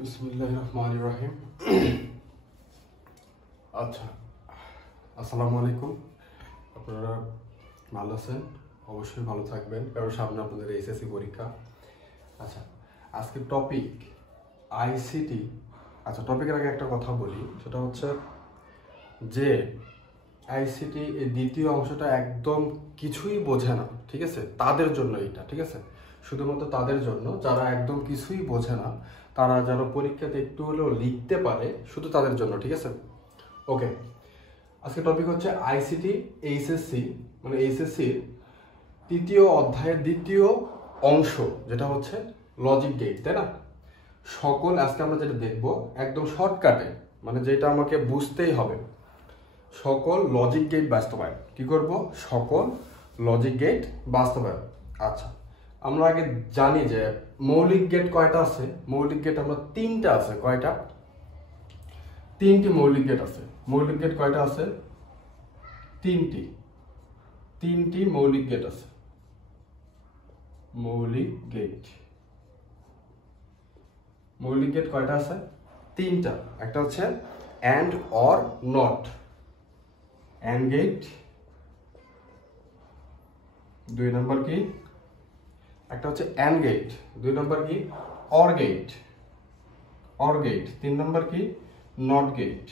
বিসমিল্লাহির রহমানির রহিম। আচ্ছা, আসসালামু আলাইকুম। আপনারা ভালো আছেন? অবশ্যই ভালো থাকবেন, কারণ সামনে আপনাদের এসএসসি পরীক্ষা। আচ্ছা, আজকের টপিক আইসিটি। আচ্ছা, টপিকের আগে একটা কথা বলি, সেটা হচ্ছে যে আইসিটি এই দ্বিতীয় অংশটা একদম কিছুই বোঝে না, ঠিক আছে? তাদের জন্য এটা, ঠিক আছে? শুধুমাত্র তাদের জন্য যারা একদম কিছুই বোঝে না, তারা যেন পরীক্ষাতে একটু হলেও লিখতে পারে, শুধু তাদের জন্য, ঠিক আছে? ওকে, আজকে টপিক হচ্ছে আইসিটি এইচএসসি, মানে এইচএসসির তৃতীয় অধ্যায়ের দ্বিতীয় অংশ, যেটা হচ্ছে লজিক গেট, তাই না? সকল আজকে আমরা যেটা দেখব একদম শর্টকাটে, মানে যেটা আমাকে বুঝতেই হবে, সকল লজিক গেট বাস্তবায়ন। কি করব? সকল লজিক গেট বাস্তবায়ন। আচ্ছা, আমরা আগে জানি যে মৌলিক গেট কয়টা আছে। মৌলিক গেট আমরা তিনটা আছে। কয়টা? তিনটি মৌলিক গেট আছে। মৌলিক গেট কয়টা আছে? তিনটি মৌলিক গেট আছে। মৌলিক গেট কয়টা আছে? তিনটা। একটা হচ্ছে and, or, not. And gate. দুই নম্বর কি? একটা হচ্ছে অ্যান্ড গেট। দুই নম্বর কি? Or gate. তিন নম্বর কি? Not gate.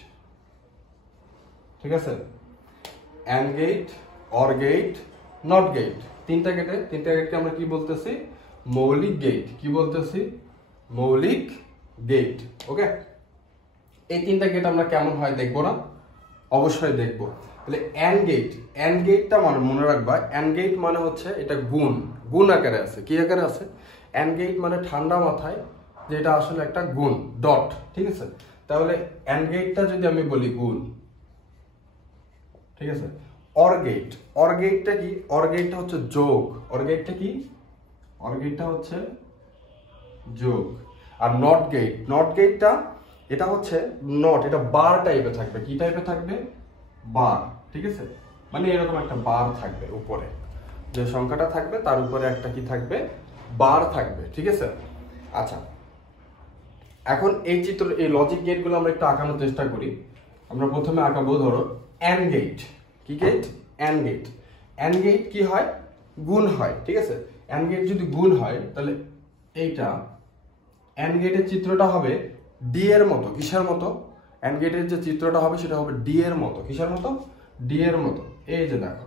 ঠিক আছে? And gate, or gate, not gate. তিনটা গেটকে আমরা কি বলতেছি? মৌলিক গেট। কি বলতেছি? মৌলিক গেট। ওকে, এই তিনটা গেট আমরা কেমন হয় দেখবো না? অবশ্যই দেখবো। তাহলে অ্যান্ড গেটটা মানে মনে রাখবা, অ্যান্ড গেট মানে হচ্ছে এটা গুণ আকারে আছে। কি আকারে আছে? অ্যান্ড গেট মানে ঠান্ডা মাথায় যে এটা আসলে একটা গুণ, ডট। ঠিক আছে? তাহলে অ্যান্ড গেটটা যদি আমি বলি গুণ, ঠিক আছে? অর গেটটা কি? অর গেটটা হচ্ছে যোগ। অর গেটটা হচ্ছে যোগ। আর নট গেটটা এটা হচ্ছে নট, এটা বার টাইপে থাকবে। কি টাইপে থাকবে? বার। ঠিক আছে? মানে এরকম একটা বার থাকবে উপরে, যে সংখ্যাটা থাকবে তার উপরে একটা কি থাকবে? বার থাকবে। ঠিক আছে? আচ্ছা, এখন এই লজিক গেটগুলো আমরা একটু আঁকানোর চেষ্টা করি। আমরা প্রথমে আঁকাবো, ধরো অ্যান্ড গেট। কি গেট? অ্যান্ড গেট কি হয়? গুণ হয়। ঠিক আছে? অ্যান্ড গেট যদি গুণ হয়, তাহলে এইটা অ্যান্ড গেটের চিত্রটা হবে ডি এর মতো। কিসের মতো? অ্যান্ড গেটের যে চিত্রটা হবে সেটা হবে ডি এর মতো। কিসের মতো? ডি এর মতো। এই যে দেখো,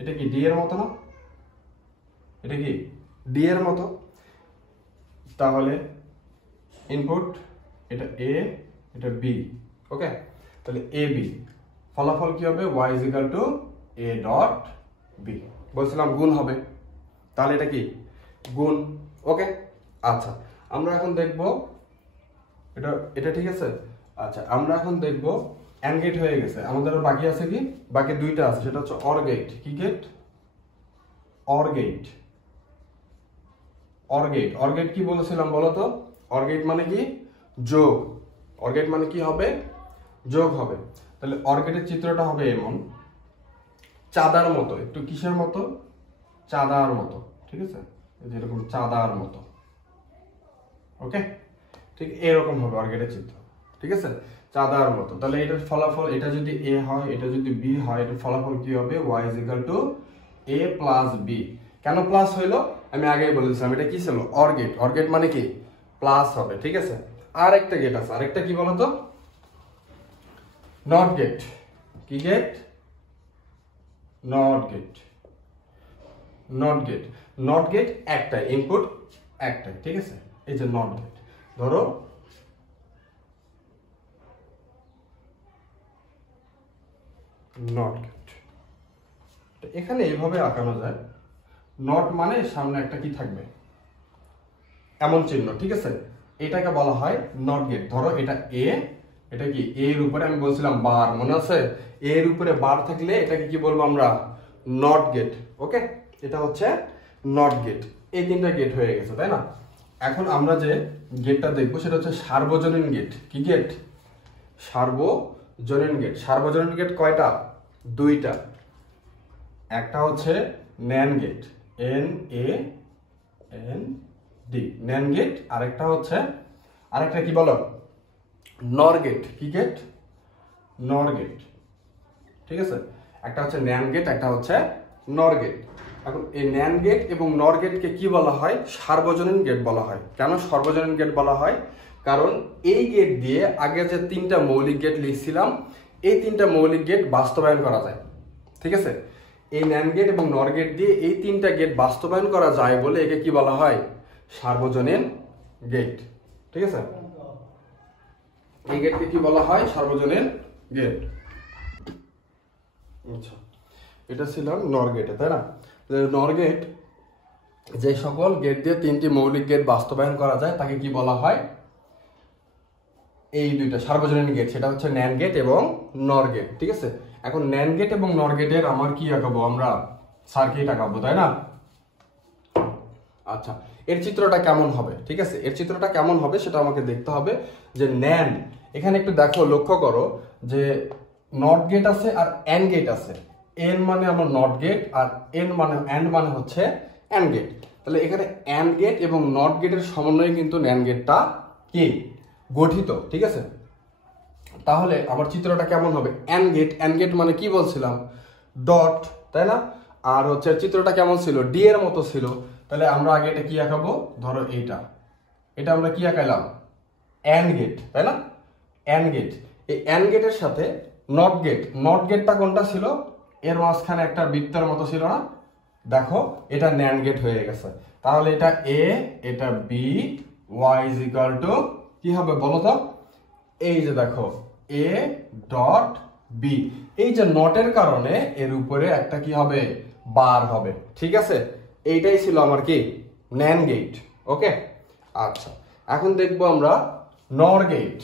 এটা কি ডি এর মতো না? এটা কি ডি এর মতো? তাহলে ইনপুট এটা এ, এটা বি। ওকে, তাহলে এ বি, ফলাফল কি হবে? y is equal to a dot b। বলছিলাম গুণ হবে, তাহলে এটা কি? গুণ। ওকে, আচ্ছা, আমরা এখন দেখব এটা ঠিক আছে। আচ্ছা, আমরা এখন দেখব অ্যান্ড গেট হয়ে গেছে, আমাদের আর বাকি আছে কি? বাকি দুইটা আছে, সেটা হচ্ছে অর গেট। কি গেট? অর গেট কি বলেছিলাম বলো তো? অর গেট মানে কি? যোগ। অর গেট মানে কি হবে? যোগ হবে। তাহলে অর গেটের চিত্রটা হবে এমন, চাঁদার মতো। একটু কিসের মতো? চাঁদার মতো। ঠিক আছে? যেরকম চাঁদার মতো। ওকে, ঠিক এরকম হবে অর গেটের চিত্র। ঠিক আছে? চাঁদার মতো। তাহলে এটার ফলাফল, এটা যদি এ হয়, এটা যদি বি হয়, এটার ফলাফল কি হবে? y is equal to a plus b। কেন প্লাস হইলো? আমি আগেই বলেছিলাম, এটা কি ছিল? অর গেট মানে কি? প্লাস হবে। ঠিক আছে? আর একটা গেট আছে, আরেকটা কি বলতো? Not gate. কি গেট? নট গেট একটাই, ইনপুট একটাই। ঠিক আছে? এই যে নট গেট, ধরো নট গেট, এখানে এইভাবে আঁকানো যায়। নট মানে সামনে একটা কি থাকবে? এমন চিহ্ন। ঠিক আছে? এটাকে বলা হয় নট গেট। ধরো এটা এ, এটা কি? এর উপরে আমি বলছিলাম বার, মনে আছে? এর উপরে বার থাকলে এটাকে কি বলবো আমরা? Not get. ওকে, এটা হচ্ছে নট গেট। এই তিনটা গেট হয়ে গেছে, তাই না? এখন আমরা যে গেটটা দেখবো সেটা হচ্ছে সার্বজনীন গেট। কি গেট? সার্বজনীন গেট কয়টা? দুইটা। একটা হচ্ছে NAND gate, NAND, NAND gate. আরেকটা হচ্ছে আরেকটা কি বলো, নর গেট। কি গেট? নর গেট, ঠিক আছে। একটা হচ্ছে ন্যান্ড গেট, একটা হচ্ছে নর গেট। এখন এই ন্যান্ড গেট এবং নর গেটকে কি বলা হয়? সার্বজনীন গেট বলা হয়। কেন সার্বজনীন গেট বলা হয়? কারণ এই গেট দিয়ে আগে যে 3টা মৌলিক গেট লিখছিলাম, এই 3টা মৌলিক গেট বাস্তবায়ন করা যায়, ঠিক আছে। এই ন্যান্ড গেট এবং নর গেট দিয়ে এই 3টা গেট বাস্তবায়ন করা যায় বলে একে কি বলা হয়? সার্বজনীন গেট, ঠিক আছে। এই গেটকে কি বলা হয়? সার্বজনীন গেট। আচ্ছা, এটা ছিল নর গেটে, তাই না? নর গেট যে সকল গেট দিয়ে 3টি মৌলিক গেট বাস্তবায়ন করা যায় তাকে কি বলা হয়? এই দুইটা সার্বজনীন গেট, সেটা হচ্ছে ন্যান্ড গেট এবং নর গেট, ঠিক আছে। এখন ন্যান্ড গেট এবং নর গেটের আমার কি আঁকাবো? আমরা সার্কিট আঁকাবো, তাই না? আচ্ছা, এর চিত্রটা কেমন হবে? ঠিক আছে, এর চিত্রটা কেমন হবে সেটা আমাকে দেখতে হবে। যে ন্যান্ড, এখানে একটু দেখো, লক্ষ্য করো যে নট গেট আছে আর এন্ড গেট আছে। এন মানে আমার নট গেট আর এন মানে এন্ড মানে হচ্ছে এন্ড গেট। তাহলে এখানে এন্ড গেট এবং নট গেটের সমন্বয়ে কিন্তু ন্যান্ড গেটটা কি গঠিত, ঠিক আছে। তাহলে আমার চিত্রটা কেমন হবে? এন্ড গেট মানে কি বলছিলাম? ডট, তাই না? আর হচ্ছে চিত্রটা কেমন ছিল? ডি এর মতো ছিল। তাহলে আমরা আগে এটা কি আঁকাবো? ধরো এটা আমরা কি আঁকাইলাম? এন্ড গেট, তাই না? And gate. এই এন্ড গেটের সাথে নট গেটটা কোনটা ছিল? এর মাঝখানে একটা বৃত্তের মতো ছিল না? দেখো, এটা ন্যান্ড গেট হয়ে গেছে। তাহলে এটা এ, এটা B, Y is equal to কি হবে বলো তো? এই যে দেখো এ ডট বি, এই যে নটের কারণে এর উপরে একটা কি হবে? বার হবে, ঠিক আছে। এইটাই ছিল আমার কি ন্যান্ড গেট। ওকে, আচ্ছা, এখন দেখবো আমরা নর গেট।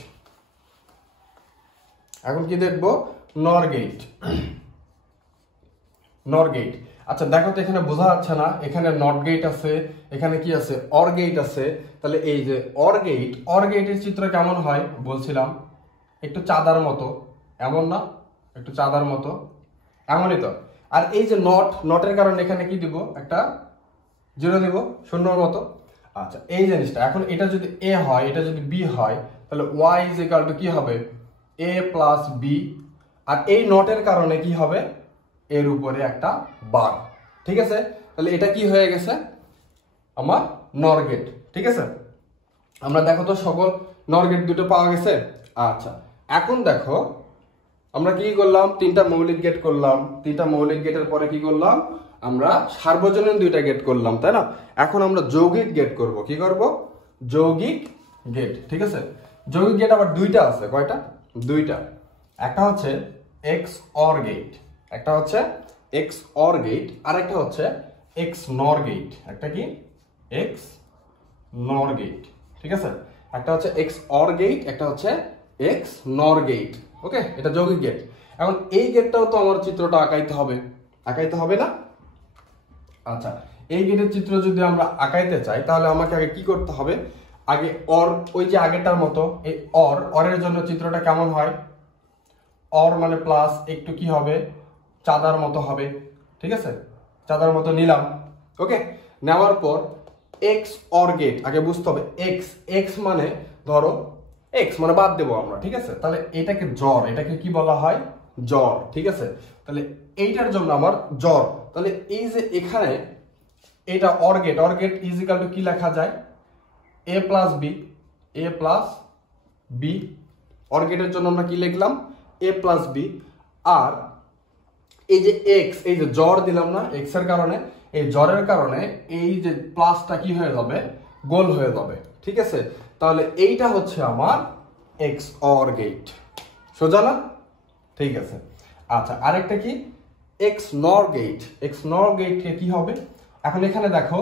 এখন কি দেখবো? নর গেট। নর গেট, আচ্ছা দেখো তো, এখানে বোঝা যাচ্ছে না? এখানে নট গেট আছে, এখানে কি আছে? অর গেট আছে। তাহলে এই যে অর গেটের চিত্র কেমন হয় বলছিলাম? একটু চাঁদার মতো, এমন না? একটু চাঁদার মতো, এমনই তো। আর এই যে নটের কারণে এখানে কি দিব? একটা জিরো দিব, শূন্যর মতো। আচ্ছা, এই জিনিসটা এখন, এটা যদি এ হয়, এটা যদি বি হয়, তাহলে ওয়াই ইজ ইকুয়াল টু কি হবে? এ প্লাস বি। আর এই নটের কারণে কি হবে? এর উপরে একটা বার, ঠিক আছে। তাহলে এটা কি হয়ে গেছে? আমার নর গেট, ঠিক আছে। আমরা দেখো তো সকল নর গেট দুটো পাওয়া গেছে। আচ্ছা, এখন দেখো আমরা কি করলাম? 3টা মৌলিক গেট করলাম। 3টা মৌলিক গেটের পরে কি করলাম? আমরা সার্বজনীন 2টা গেট করলাম, তাই না? এখন আমরা যৌগিক গেট করব। কি করব? যৌগিক গেট, ঠিক আছে। যৌগিক গেট আবার 2টা আছে। কয়টা? 2টা। একটা হচ্ছে এক্স অর গেট, একটা হচ্ছে এক্স অর গেট, আর একটা হচ্ছে এক্স নর গেট। একটা কি? এক্স নর গেট, ঠিক আছে। একটা হচ্ছে এক্স অর গেট, একটা হচ্ছে এক্স নর গেট। ওকে, এটা যৌগিক গেট। এখন এই গেটটাও তো আমার চিত্রটা আঁকাইতে হবে না? আচ্ছা, এই গেটের চিত্র যদি আমরা আঁকাইতে চাই তাহলে আমাকে আগে কি করতে হবে? আগে অর, ওই যে আগেরটার মতো এই অরের জন্য চিত্রটা কেমন হয়? অর মানে প্লাস, একটু কি হবে? চাঁদার মতো হবে, ঠিক আছে। চাঁদার মতো নিলাম। ওকে, নেওয়ার পর এক্স অর গেট আগে বুঝতে হবে। এক্স মানে ধরো এক্স মানে বাদ দেবো আমরা, ঠিক আছে। তাহলে এটাকে জ্বর, এটাকে কি বলা হয়? জ্বর, ঠিক আছে। তাহলে এইটার জন্য আমার জ্বর। তাহলে এই যে এখানে এটা OR gate is equal to কি লেখা যায়? এ প্লাস বি। অর গেটের জন্য আমরা কি লিখলাম? এ প্লাস বি। আর এই যে এক্স, এই যে জ্বর দিলাম না এক্স এর কারণে, এই জ্বরের কারণে এই যে প্লাসটা কি হয়ে যাবে? গোল হয়ে যাবে, ঠিক আছে। তাহলে এইটা হচ্ছে আমার এক্স অর গেট। সোজা না? ঠিক আছে। আচ্ছা, আরেকটা কি? এক্স নর গেট। এক্স নর গেট কি হবে? এখন এখানে দেখো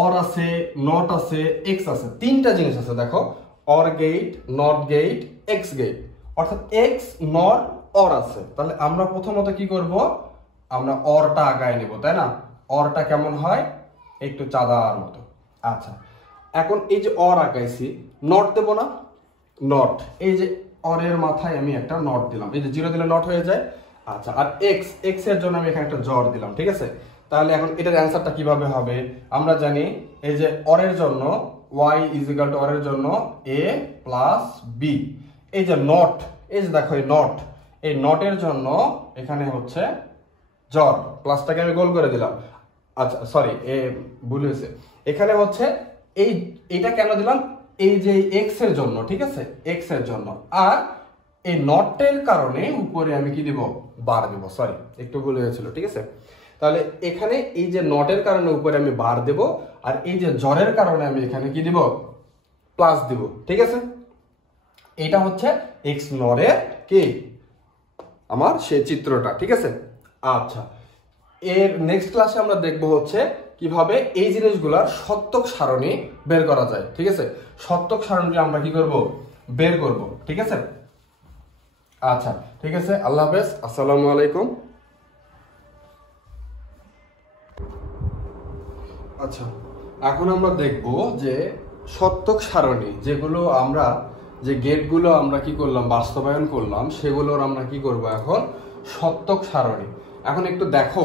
অর আছে, নট আছে, এক্স আছে, 3টা জিনিস আছে। দেখো OR gate, not gate, X gate, অর্থাৎ এক্স নর অর আছে। তাহলে আমরা প্রথমত কি করব? আমরা অরটা আগায় নেব, তাই না? অরটা কেমন হয়? একটু চাঁদার মতো। আচ্ছা, এখন এই যে অর আঁকাইছি, নট দেব না? নট, এই যে অরের মাথায় আমি একটা নট দিলাম, এই যে জিরো দিলে নট হয়ে যায়। আচ্ছা, আর এক্স এর জন্য আমি এখানে একটা জ্বর দিলাম, ঠিক আছে। তাহলে এখন এটার অ্যান্সারটা কিভাবে হবে? আমরা জানি এই যে অরের জন্য ওয়াই ইজ ইকুয়াল টু এর জন্য এ প্লাস বি। এই যে নট, এই যে দেখো এই নট, এই নটের জন্য এখানে হচ্ছে জর, প্লাসটাকে আমি গোল করে দিলাম। আচ্ছা সরি, ভুল হয়েছে, এখানে হচ্ছে এইটা কেন দিলাম, এই যে এক্স এর জন্য, ঠিক আছে, এক্স এর জন্য। আর এই নটের কারণে উপরে আমি কি দিব, বার দেব, সরি একটু ভুল হয়েছিল, ঠিক আছে। তাহলে এখানে এই যে নটের কারণে উপরে আমি বার দেব, আর এই যে জরের কারণে আমি এখানে কি দিব, প্লাস দিব, ঠিক আছে। এটা হচ্ছে এক্স নরের কি আমার সেই চিত্রটা, ঠিক আছে। আচ্ছা, এর নেক্সট ক্লাসে আমরা দেখব হচ্ছে কিভাবে এই জিনিসগুলার সত্যক সারণী বের করা যায়, ঠিক আছে। সত্যক সারণী আমরা কি করব, বের করব, ঠিক আছে। আচ্ছা ঠিক আছে, আল্লাহ হাফেজ, আসসালামু আলাইকুম। আচ্ছা, এখন আমরা দেখব যে সত্যক সারণী, যেগুলো আমরা যে গেটগুলো আমরা কি করলাম, বাস্তবায়ন করলাম, সেগুলোর আমরা কি করব এখন, সত্যক সারণী। এখন একটু দেখো,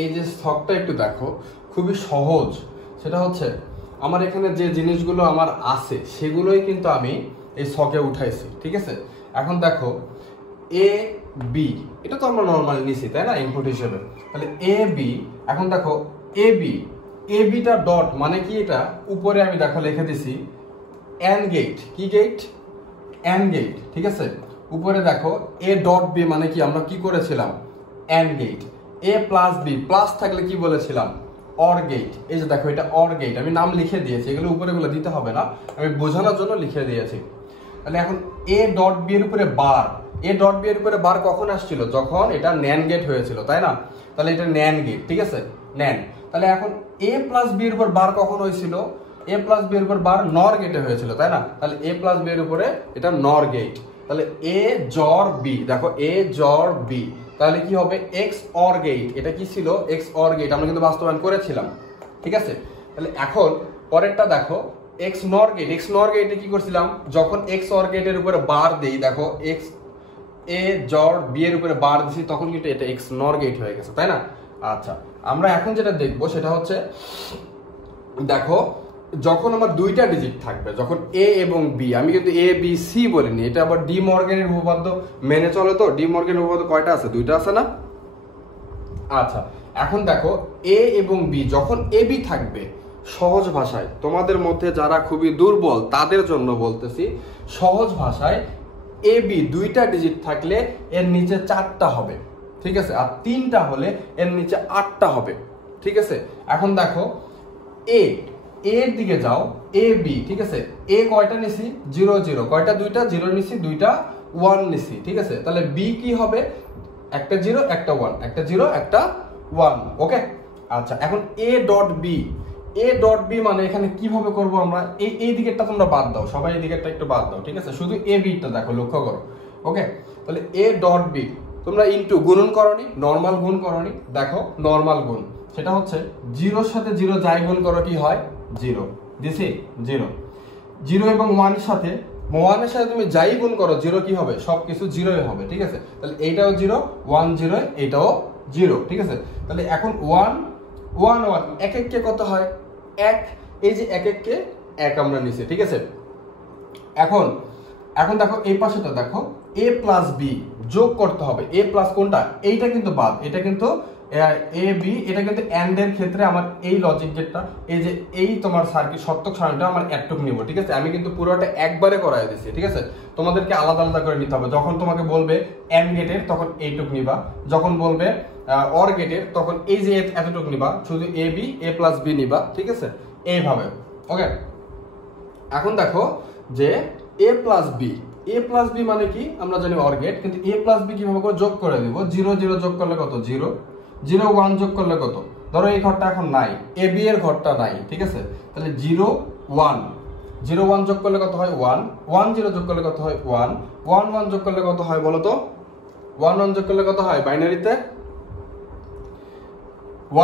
এই যে ছকটা একটু দেখো, খুবই সহজ। সেটা হচ্ছে আমার এখানে যে জিনিসগুলো আমার আছে সেগুলোই কিন্তু আমি এই ছকে উঠাইছি, ঠিক আছে। এখন দেখো এ বি, এটা তো আমরা নর্মালি নিছি তাই না, ইনপুট হিসেবে। তাহলে এ বি, এখন দেখো A B, A beta dot মানে কি, এটা উপরে আমি দেখো লিখে দিছি এন্ড গেট, কি গেট, এন্ড গেট, ঠিক আছে। উপরে দেখো এ ডট বি মানে কি, আমরা কি করেছিলাম, AND gate. A plus B, plus থাকলে কি বলেছিলাম, অর গেট। এই যে দেখো এটা অর গেট, আমি নাম লিখে দিয়েছি, এগুলো উপরে গুলো দিতে হবে না, আমি বোঝানোর জন্য লিখে দিয়েছি। তাহলে এখন এ ডট বি এর উপরে বার, এ ডট বি এর উপরে বার কখন আসছিল, যখন এটা ন্যান গেট হয়েছিল, তাই না। তাহলে এটা ন্যান গেট, ঠিক আছে, ন্যান। তাহলে এখন এ প্লাস বি এর উপর বার কখন হয়েছিল, এ প্লাস বি এর উপর বার নর গেটে হয়েছিল, তাই না। তাহলে এ প্লাস বি এর উপরে এটা নর গেট। তাহলে এ জর বি, দেখো এ জর বি, তাহলে কি হবে, এক্স অর গেট। এটা কি ছিল, এক্স অর গেট, আমরা কিন্তু বাস্তবায়ন করেছিলাম, ঠিক আছে। তাহলে এখন পরেরটা দেখো এক্স নর গেট, এক্স নর গেটে কি করছিলাম, যখন এক্স অর গেটের উপরে বার দেই, দেখো এক্স এ জর বি এর উপরে বার দিছি, তখন কিন্তু এটা এক্স নর গেট হয়ে গেছে, তাই না। আচ্ছা, আমরা এখন যেটা দেখবো সেটা হচ্ছে দেখো যখন আমার দুইটা ডিজিট থাকবে, যখন এ এবং বি, আমি কিন্তু এ বি সি বলিনি, এটা আবার ডি মর্গেনের উপপাদ্য মেনে চলে, তো ডি মর্গেনের উপপাদ্য কয়টা আছে, দুইটা আছে না। আচ্ছা, এখন দেখো এ এবং বি যখন এ বি থাকবে, সহজ ভাষায় তোমাদের মধ্যে যারা খুবই দুর্বল তাদের জন্য বলতেছি, সহজ ভাষায় এ বি দুইটা ডিজিট থাকলে এর নিচে 4টা হবে, ঠিক আছে, আর 3টা হলে এর নিচে 8টা হবে, ঠিক আছে। এখন দেখো এ এর দিকে যাও, এ বি, ঠিক আছে, এ কয়টা নিছি, 0 0, কয়টা, দুইটা 0 নিছি, দুইটা 1 নিছি, ঠিক আছে। তাহলে বি কি হবে, একটা 0 একটা 1, একটা 0 একটা 1, ওকে। আচ্ছা, এখন A dot B, A dot B মানে এখানে কিভাবে করব আমরা, এই দিকেরটা তোমরা বাদ দাও, সবাই এই দিকেরটা একটু বাদ দাও, ঠিক আছে, শুধু এ বিটা দেখো, লক্ষ্য করো, ওকে। তাহলে এ ডট বি তোমরা ইনটু গুণন করনি, নরমাল গুণ করনি, দেখো নরমাল গুণ, সেটা হচ্ছে 0 এর সাথে 0 যাই গুণ করো কি হয়, 0 দিছি, 0 0 এবং 1 এর সাথে, 1 এর সাথে তুমি যাই গুণ করো 0 কি হবে, সবকিছু 0ই হবে, ঠিক আছে। তাহলে এইটাও 0, 1 0, এইটাও 0, ঠিক আছে। তাহলে এখন 1 1 1 এক এককে কত হয়, 1, এই যে এক এককে 1 আমরা নিছি, ঠিক আছে। এখন দেখো এই পাশেটা দেখো a প্লাস বি যোগ করতে হবে, a প্লাস কোনটা, এইটা কিন্তু বাদ, এটা কিন্তু এ বি, এটা কিন্তু এন্ড এর ক্ষেত্রে আমার এই লজিক গেটটা, এই যে এই তোমার সার্কিট সত্যক সারণীটা আমার একটুক নিব, ঠিক আছে। আমি কিন্তু পুরোটা একবারে করাই দিছি, ঠিক আছে, তোমাদেরকে আলাদা আলাদা করে নিতে হবে। যখন তোমাকে বলবে এন্ড গেটের তখন এইটুক নিবা, যখন বলবে অর গেটের তখন এই যে এতটুক নিবা, শুধু A B A plus B নিবা, ঠিক আছে, এইভাবে, ওকে। এখন দেখো যে এ প্লাস বি, এ প্লাস বি মানে কি আমরা জানি অর গেট, কিন্তু এ প্লাস বি কিভাবে করে যোগ করে দিব, 0 0 যোগ করলে কত, 0 0 1 যোগ করলে কত, ধরো এই ঘরটা এখন নাই, এ বি এর ঘরটা নাই, ঠিক আছে। তাহলে 0 1 0 1 যোগ করলে কত হয়, 1 1 0 যোগ করলে কত হয়, 1 1 1 যোগ করলে কত হয় বলো তো, 1 1 যোগ করলে কত হয় বাইনারিতে,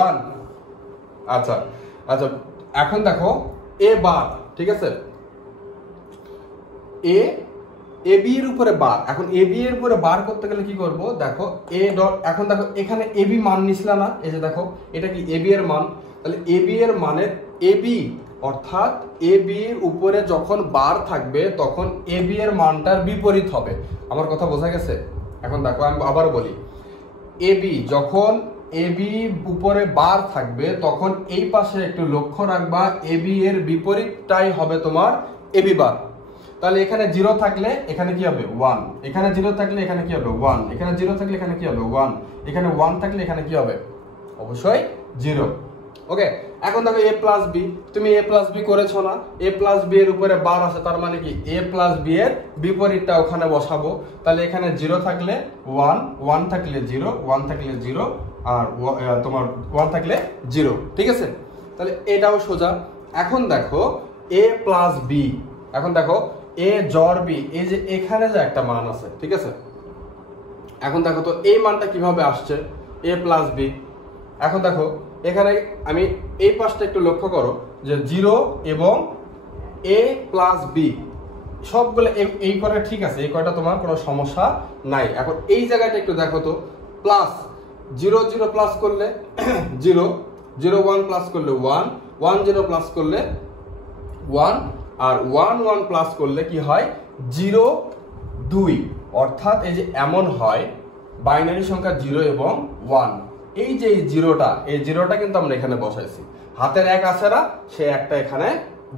1। আচ্ছা আচ্ছা, এখন দেখো এ বার, ঠিক আছে, এ বি এর উপরে বার, এখন এ বি এর উপরে বার করতে গেলে কি করব, দেখো এ ডট, এখন দেখো এখানে এ বি মান নিছিলা না, এই যে দেখো এটা কি এ বি এর মান, তাহলে এ বি এর মানের এ বি অর্থাৎ এ বি এর উপরে যখন বার থাকবে তখন এ বি এর মানটার বিপরীত হবে। আমার কথা বোঝা গেছে? এখন দেখো আমি আবার বলি, এ বি যখন এ বি উপরে বার থাকবে তখন এই পাশে একটু লক্ষ্য রাখবা, এ বি এর বিপরীতটাই হবে তোমার এ বি বার। তাহলে এখানে 0 থাকলে এখানে কি হবে 1, এখানে 0 থাকলে এখানে কি হবে 1, এখানে 0 থাকলে এখানে কি হবে 1, এখানে 1 থাকলে এখানে কি হবে অবশ্যই 0। ওকে, এখন দেখো a প্লাস বি, তুমি a প্লাস বি করেছো না, a প্লাস বি এর উপরে বার আছে, তার মানে কি a প্লাস বি এর বিপরীতটা ওখানে বসাবো। তাহলে এখানে 0 থাকলে 1, 1 থাকলে 0, 1 থাকলে 0, আর তোমার 1 থাকলে 0। ঠিক আছে, তাহলে এটাও সোজা। এখন দেখো a প্লাস বি, এখন দেখো a জর বি, এই যে এখানে যে একটা মান আছে, ঠিক আছে, এখন দেখো তো এই মানটা কিভাবে আসছে a প্লাস বি। এখন দেখো এখানে আমি এই পাশটা একটু লক্ষ্য করো যে 0 এবং a প্লাস বি সবগুলো এই করে, ঠিক আছে, এই কয়টা তোমার কোনো সমস্যা নাই। এখন এই জায়গাটা একটু দেখো তো, প্লাস 0 0 প্লাস করলে 0, 0 1 প্লাস করলে 1, 1 0 প্লাস করলে 1, আর 1 1 প্লাস করলে কি হয় 0 2। অর্থাৎ এই যে এমন হয় বাইনারি সংখ্যা 0 এবং 1, এই যে এই জিরোটা কিন্তু আমরা এখানে বসাইছি, হাতের 1 আছে না, সে একটা এখানে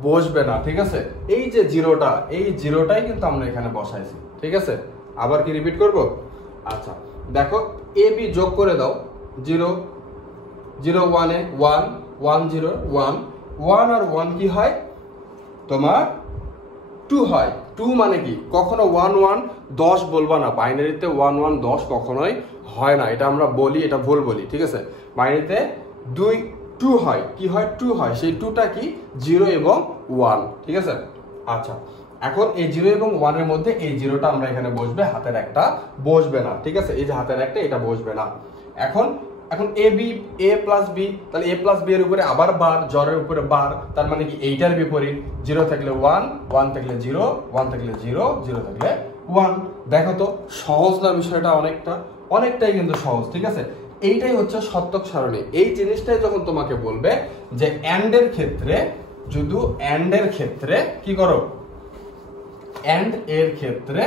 বসবে না। ঠিক আছে, এই যে জিরোটা, এই জিরোটাই কিন্তু আমরা এখানে বসাইছি। ঠিক আছে, আবার কি রিপিট করব? আচ্ছা দেখো এ বি যোগ করে দাও, 0 0 1 এ 1 1 0 1 1 আর 1 কি হয় তোমার 2 হয়। 2 মানে কি, কখনো 1 1 10 বলবা না, বাইনারিতে 1 1 10 কখনোই হয় না, এটা আমরা বলি, এটা ভুল বলি। ঠিক আছে, বাইনারিতে 2 হয়, কি হয় 2 হয়, সেই 2টা কি 0 এবং 1। ঠিক আছে, আচ্ছা এখন এই 0 এবং 1 এর মধ্যে এই 0টা আমরা এখানে বসবে, হাতের একটা বসবে না। ঠিক আছে, এই যে হাতের একটা, এটা বসবে না। এখন A B, A plus B, তাহলে এ প্লাস বি এর উপরে আবার বার, জরের উপরে বার, তার মানে কি এইটার বিপরীত, 0 থাকলে 1, 1 থাকলে 0, 1 থাকলে 0, 0 থাকলে 1। দেখো তো সহজ না বিষয়টা? অনেকটাই কিন্তু সহজ। ঠিক আছে, এইটাই হচ্ছে সত্যক সারণী। এই জিনিসটাই যখন তোমাকে বলবে যে এন্ড এর ক্ষেত্রে, শুধু এন্ড এর ক্ষেত্রে কি করো, এন্ড এর ক্ষেত্রে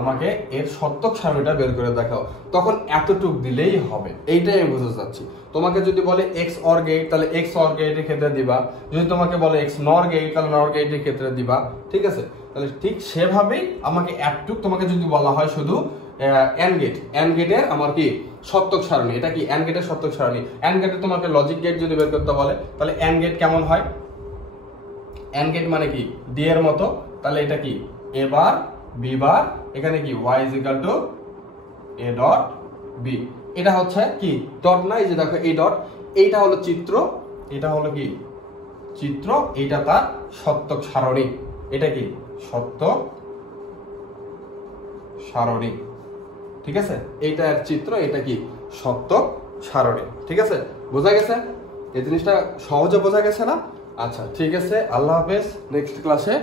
আমাকে এর সত্যক সারণীটা বের করে দেখাও, তখন এতটুক দিলেই হবে। এইটাই আমি বুঝতে চাচ্ছি। তোমাকে যদি বলে এক্স অর গেট, তাহলে এক্স অর গেটের ক্ষেত্রে দিবা, যদি তোমাকে বলে এক্স নর গেট, তাহলে নর গেটের ক্ষেত্রে দিবা। ঠিক আছে, তাহলে ঠিক সেভাবেই আমাকে এতটুক, তোমাকে যদি বলা হয় শুধু এন্ড গেটের আমার কি সত্যক সারণী, এটা কি এন্ড গেটের সত্যক সারণী। এন্ড গেটে তোমাকে লজিক গেট যদি বের করতে বলে, তাহলে এন্ড গেট কেমন হয়, এন্ড গেট মানে কি ডি এর মতো, তাহলে এটা কি এ বার বি বার, এখানে কি y is equal to a dot b। এটা হচ্ছে কি ডট না, এই যে দেখো এই ডট, এইটা হলো চিত্র, এটা হলো কি চিত্র, এইটা তার সত্যক সারণী। এটা কি সত্যক সারণী। ঠিক আছে, এইটা এর চিত্র, এটা কি সত্যক সারণী। ঠিক আছে, বোঝা গেছে? এই জিনিসটা সহজে বোঝা গেছে না? আচ্ছা ঠিক আছে, আল্লাহ হাফেজ, নেক্সট ক্লাসে